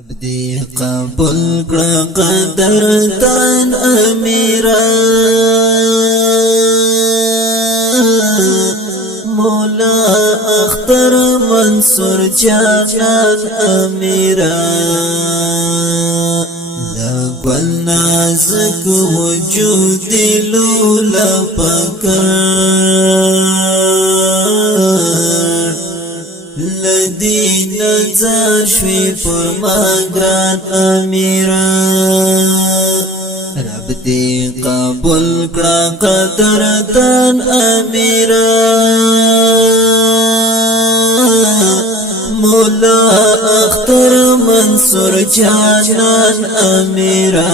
عبدی قبول کړه قدردان امیرا مولا اختر منصور جانان امیرا لګل نازک وجود لولا پکړ لدی نظر شوی پر ما گران امیرا رب دی قبول کړه قدردان امیرا مولا اختر منصور جانان امیرا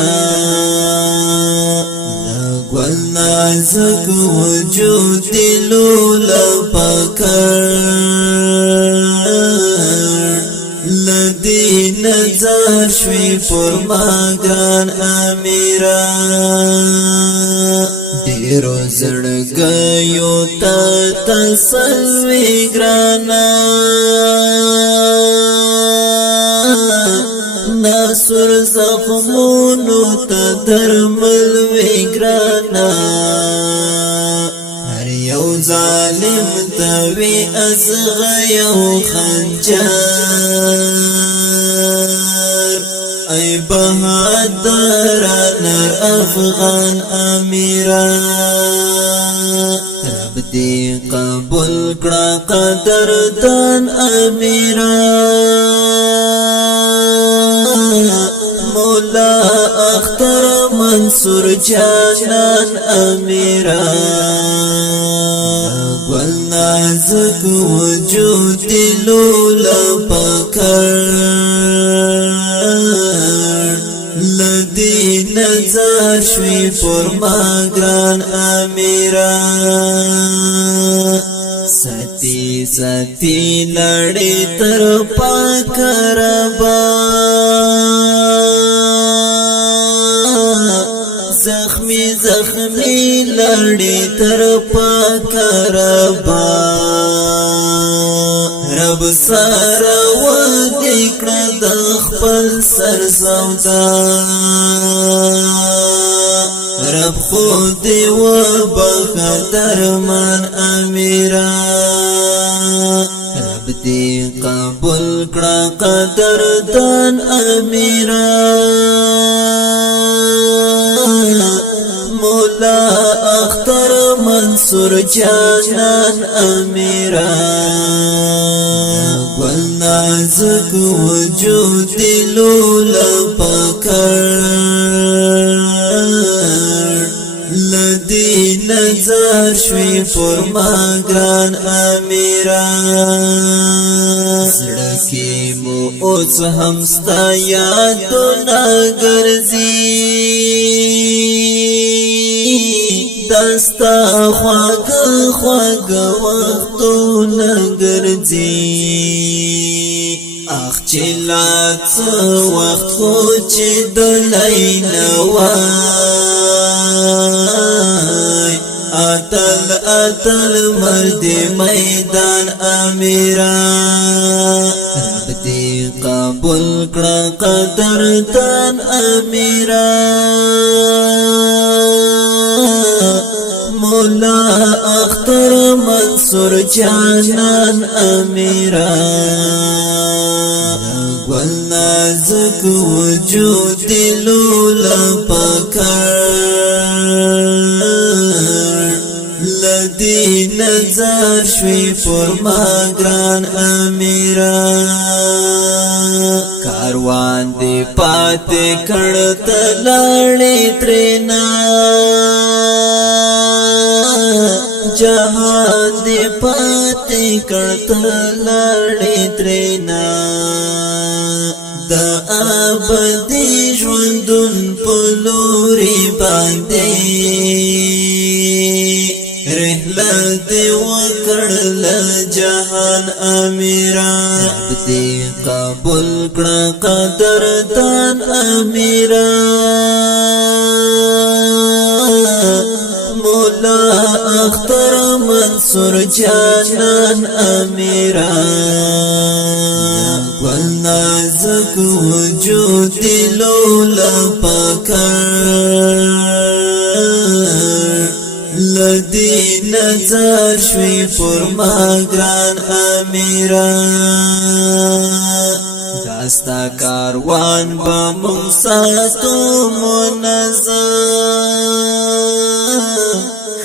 لګل نازک وجود لولا پکړ لدی نظر شوی پر ما گران امیرا دیرو زړګیو ته تسلوی گرانا ناصر زخمونو ته درمل وی گرانا یو ظالم توی ازغیو خنجر ای بہادر نر افغان امیرا رب دی قبول کړه قدردان امیرا مولا اختر منصور جانان امیرا گل نازک وجود لولا پکړ لدی نظر شوی پر ما گران امیرا ستی ستی لړی تر پاک ربا زخمی زخمی لړی تر پاک ربا رب سره ودی کړه د خپل سر سودا رب خود و بخدرمان امیرا رب دی قبول کړه قدردان امیرا مولا اختر منصور جانان امیرا گل نازک وجود لولا پکړ لدی نظر شوی پر ما گران امیرا سړکی مو اوس هم ستا یادونه ګرځي دستا خواږ خواږ وختونه ګرځي اخ چې لا څه وخت خو چې دلی نه وای اتل اتل مرد میدان امیرا رب دی قبول کړه قدردان امیرا مولا اختر منصور جانان امیرا گل نازک وجود لولا پکړ لدی نظر شوی پر ما گران امیرا کاروان دی پاتې کړه تلاړې ترنا جهان دی پاتې کړه تلاړې ترنا د ابدي ژوندون په لوري باندې رحلت وکړل جهان امیرا رب دی قبول کړه قدردان امیرا مولا اختر منصور منصور جانان امیران گل نازک وجود لولا پکر لدی نظر شوی پر ما گران امیران داستا کاروان با منساتو منظم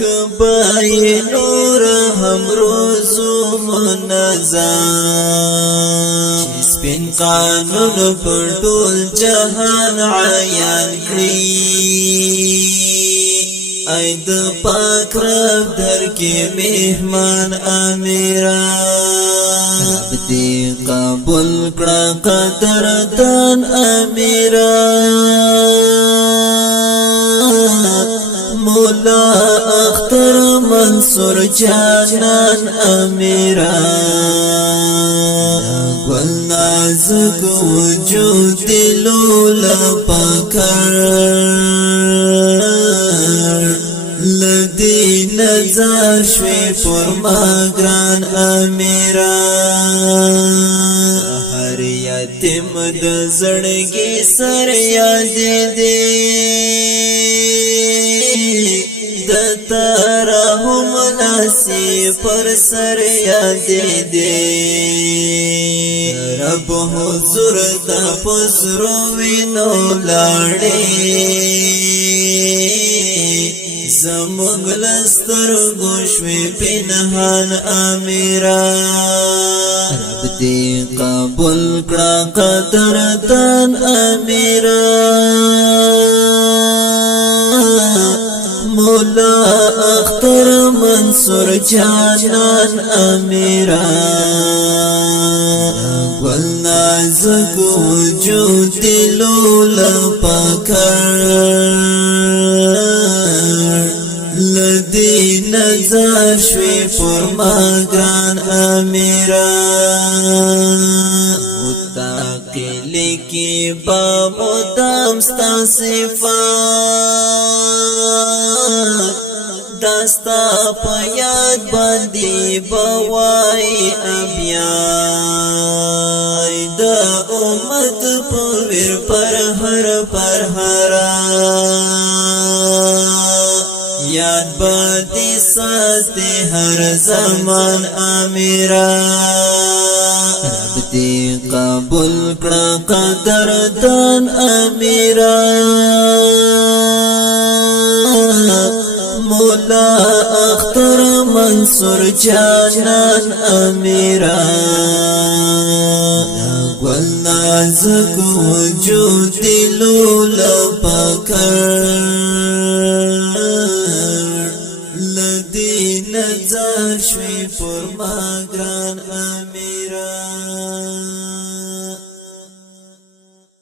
خبای نور هم روزو منظم سپین قانون پر ټول جهان عیان کړي ای د پاک رب در کې مهمان امیران رب دې قبول کړه قدردان امیران مولا اختر منصور جانان امیران گل نازک وجود لولا پکر لدی نظر شوی پر ما گران امیران هر یتیم د زړګي سر یاد دې د ترحم لاسی پر سر یاد دې رب حضور د پسرو وینو لاړې زمونږ لستر گوشوی پنهان امیران رب دې قبول کړه قدردان امیران مولا اختر منصور جانان امیران گل نازک وجود لولا پکر لدی نظر شوی پر ما گران امیران متقل کی با مدام ستا صفات داستا پیاد باندی بوائی ابیائی دا امت پویر پر ہر یاد بادی ساتے ہر زمان امیران رب دی قبول کړه قدردان امیران مولا اختر منصور جانان امیران گل نازک وجود لولا پکر نظر شوی پر ما گران امیران